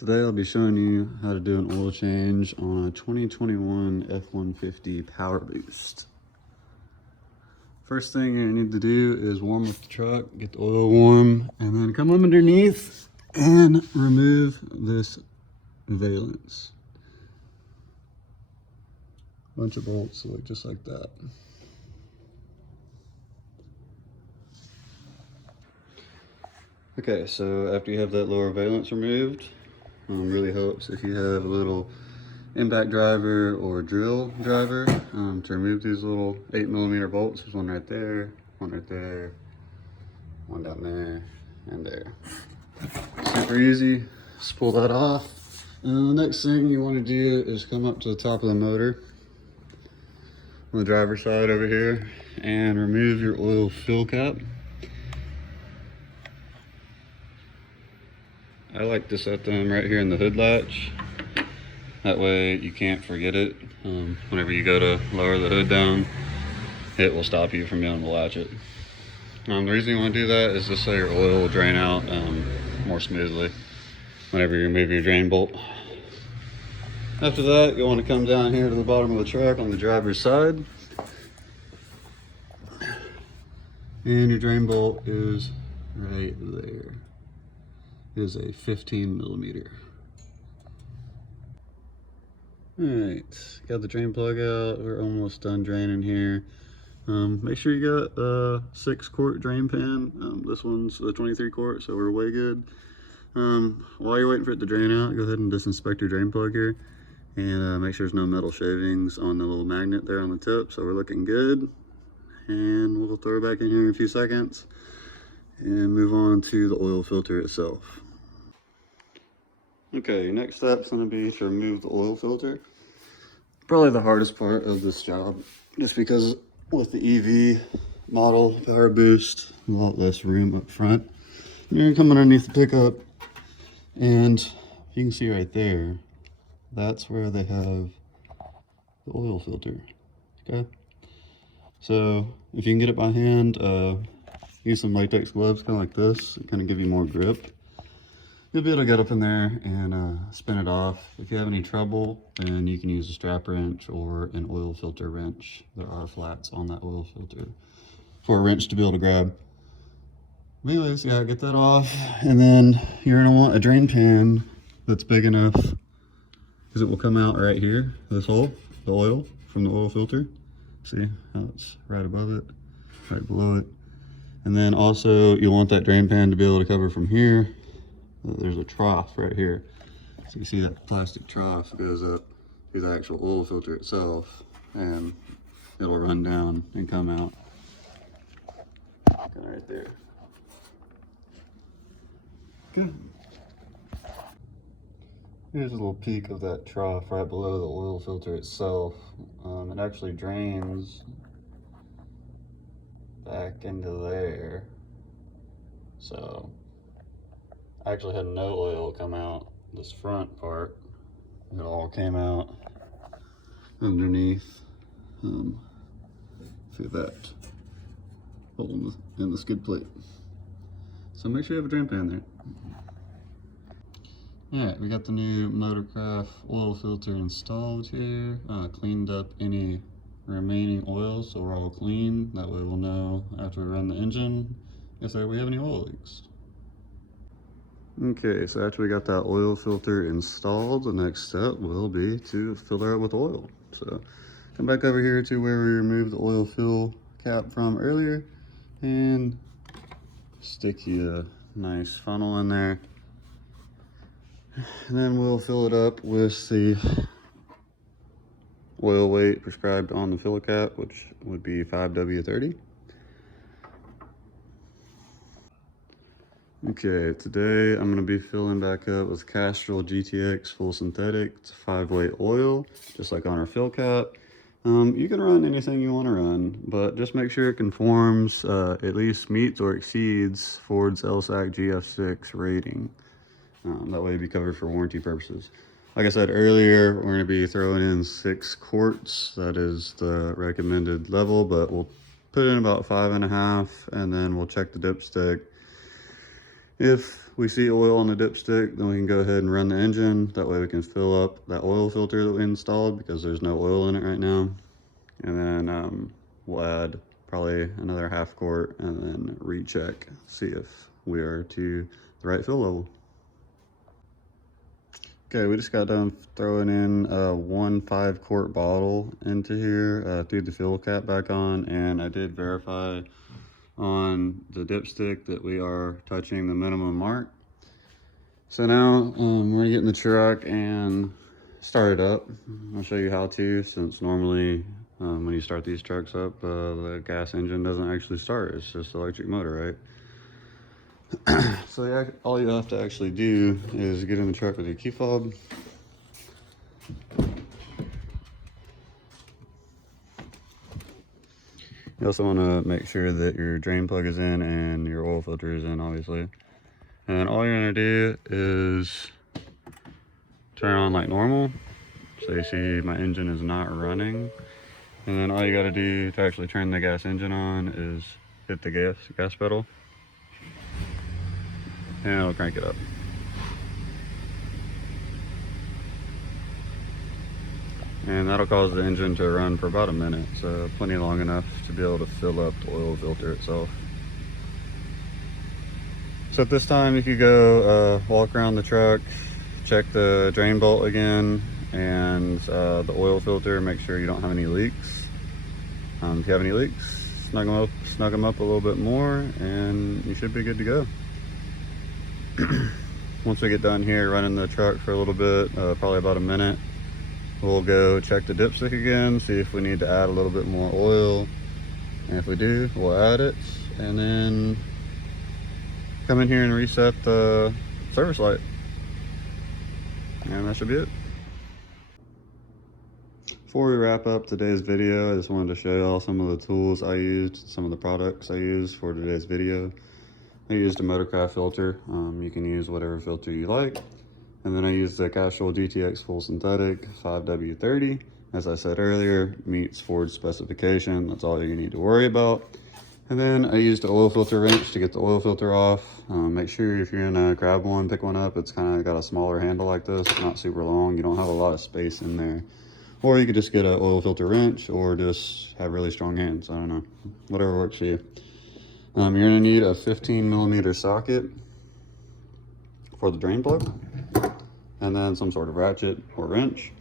Today I'll be showing you how to do an oil change on a 2021 F150 Powerboost. First thing you need to do is warm up the truck, get the oil warm, and then come underneath and remove this valance. Bunch of bolts look just like that. Okay, so after you have that lower valance removed, really helps if you have a little impact driver or drill driver to remove these little 8mm bolts. There's one right there, one right there, one down there, and there. Super easy. Just pull that off. And the next thing you want to do is come up to the top of the motor on the driver's side over here and remove your oil fill cap. I like to set them right here in the hood latch. That way you can't forget it. Whenever you go to lower the hood down, it will stop you from being able to latch it. The reason you want to do that is just so your oil will drain out more smoothly whenever you remove your drain bolt. After that, you'll want to come down here to the bottom of the truck on the driver's side. And your drain bolt is right there. It is a 15mm. Alright, got the drain plug out. We're almost done draining here. Make sure you got a 6-quart drain pan. This one's a 23-quart, so we're way good. While you're waiting for it to drain out, go ahead and disinspect your drain plug here. And make sure there's no metal shavings on the little magnet there on the tip, so we're looking good. And we'll throw it back in here in a few seconds and move on to the oil filter itself. Okay, your next step is going to be to remove the oil filter. Probably the hardest part of this job, just because with the EV model Powerboost, a lot less room up front. You're going to come underneath the pickup, and you can see right there, that's where they have the oil filter. Okay, so if you can get it by hand, use some latex gloves, kind of like this, kind of give you more grip. You'll be able to get up in there and spin it off. If you have any trouble, then you can use a strap wrench or an oil filter wrench. There are flats on that oil filter for a wrench to be able to grab. But anyways, yeah, get that off, and then you're gonna want a drain pan that's big enough, because it will come out right here, this hole, the oil from the oil filter. See how it's right above it, right below it. And then also you want that drain pan to be able to cover from here. There's a trough right here. So you see that plastic trough goes up to the actual oil filter itself, and it'll run down and come out. Kind of right there. Good. Here's a little peek of that trough right below the oil filter itself. It actually drains back into there. So I actually had no oil come out this front part. It all came out underneath through that hole in the skid plate. So make sure you have a drain pan there. Alright, we got the new Motorcraft oil filter installed here. Cleaned up any remaining oil, so we're all clean. That way we'll know after we run the engine if we have any oil leaks. Okay, so after we got that oil filter installed, the next step will be to fill her up with oil. So come back over here to where we removed the oil fill cap from earlier and stick you a nice funnel in there. And then we'll fill it up with the oil weight prescribed on the fill cap, which would be 5W30. Okay, today I'm going to be filling back up with Castrol GTX Full Synthetic. It's 5-weight oil, just like on our fill cap. You can run anything you want to run, but just make sure it conforms, at least meets or exceeds Ford's LSAC GF6 rating. That way you'll be covered for warranty purposes. Like I said earlier, we're going to be throwing in 6 quarts. That is the recommended level, but we'll put in about 5.5, and then we'll check the dipstick. If we see oil on the dipstick, then we can go ahead and run the engine. That way we can fill up that oil filter that we installed because there's no oil in it right now. And then we'll add probably another half quart and then recheck, see if we are to the right fill level. Okay, we just got done throwing in a 1 5-quart bottle into here, threw the fuel cap back on, and I did verify on the dipstick that we are touching the minimum mark. So now we're gonna get in the truck and start it up. I'll show you how to, since normally when you start these trucks up, the gas engine doesn't actually start. It's just electric motor, right? So yeah, all you have to actually do is get in the truck with your key fob. You also want to make sure that your drain plug is in and your oil filter is in, obviously. And all you're going to do is turn on like normal. So you see my engine is not running. And then all you got to do to actually turn the gas engine on is hit the gas pedal. And it'll crank it up. And that'll cause the engine to run for about a minute, so plenty long enough to be able to fill up the oil filter itself. So at this time, if you go walk around the truck, check the drain bolt again and the oil filter, make sure you don't have any leaks. If you have any leaks, snug them up a little bit more and you should be good to go. Once we get done here running the truck for a little bit, probably about a minute, we'll go check the dipstick again, see if we need to add a little bit more oil. And if we do, we'll add it. And then come in here and reset the service light. And that should be it. Before we wrap up today's video, I just wanted to show y'all some of the tools I used, some of the products I used for today's video. I used a Motorcraft filter. You can use whatever filter you like. And then I used the Castrol GTX Full Synthetic 5W30. As I said earlier, meets Ford specification. That's all you need to worry about. And then I used an oil filter wrench to get the oil filter off. Make sure if you're gonna grab one, pick one up, it's kind of got a smaller handle like this, not super long. You don't have a lot of space in there. Or you could just get an oil filter wrench or just have really strong hands. I don't know, whatever works for you. You're gonna need a 15mm socket for the drain plug, and then some sort of ratchet or wrench,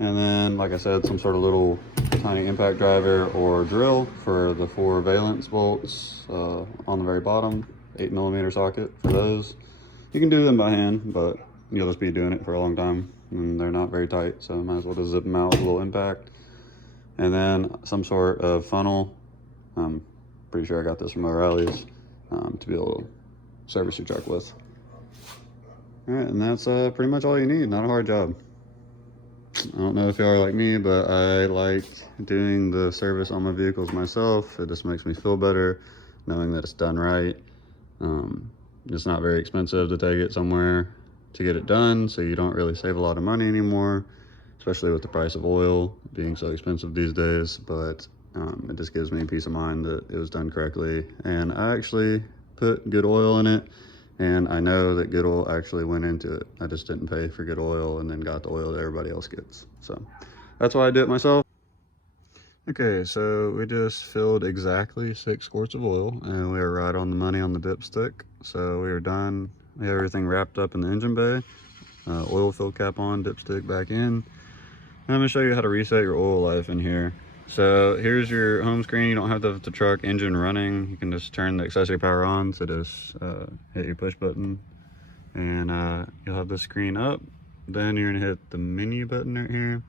and then, like I said, some sort of little tiny impact driver or drill for the 4 valence bolts on the very bottom. 8mm socket for those. You can do them by hand, but you'll just be doing it for a long time, and they're not very tight, so might as well just zip them out with a little impact. And then some sort of funnel. Pretty sure I got this from O'Reilly's, to be able to service your truck with. All right, and that's pretty much all you need. Not a hard job. I don't know if y'all are like me, but I like doing the service on my vehicles myself. It just makes me feel better knowing that it's done right. It's not very expensive to take it somewhere to get it done, so you don't really save a lot of money anymore, especially with the price of oil being so expensive these days. But it just gives me peace of mind that it was done correctly, and I actually put good oil in it, and I know that good oil actually went into it. I just didn't pay for good oil and then got the oil that everybody else gets. So that's why I do it myself. Okay, so we just filled exactly 6 quarts of oil, and we are right on the money on the dipstick. So we are done. We have everything wrapped up in the engine bay. Oil fill cap on, dipstick back in. And I'm gonna show you how to reset your oil life in here. So here's your home screen. You don't have the truck engine running. You can just turn the accessory power on. So just hit your push button, and you'll have the screen up. Then you're gonna hit the menu button right here.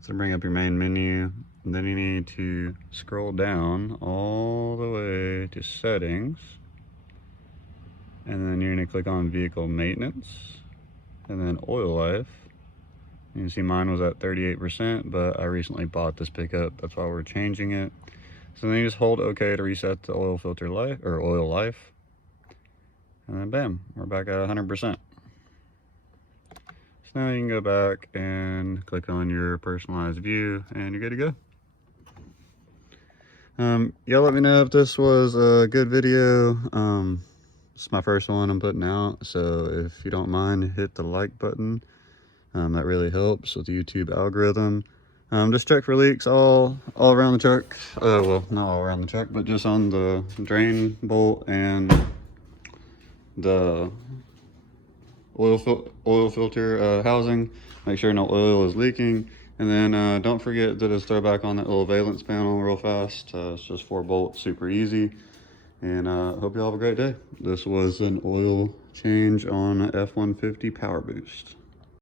So bring up your main menu. And then you need to scroll down all the way to settings. And then you're gonna click on vehicle maintenance, and then oil life. You can see mine was at 38%, but I recently bought this pickup. That's why we're changing it. So then you just hold OK to reset the oil filter life, or oil life. And then bam, we're back at 100%. So now you can go back and click on your personalized view, and you're good to go. Y'all let me know if this was a good video. It's my first one I'm putting out, so if you don't mind, hit the like button. That really helps with the YouTube algorithm. Just check for leaks all around the truck. Well, not all around the truck, but just on the drain bolt and the oil filter housing. Make sure no oil is leaking. And then don't forget to just throw back on that little valence panel real fast. It's just 4 bolts, super easy. And hope you all have a great day. This was an oil change on F-150 Power Boost.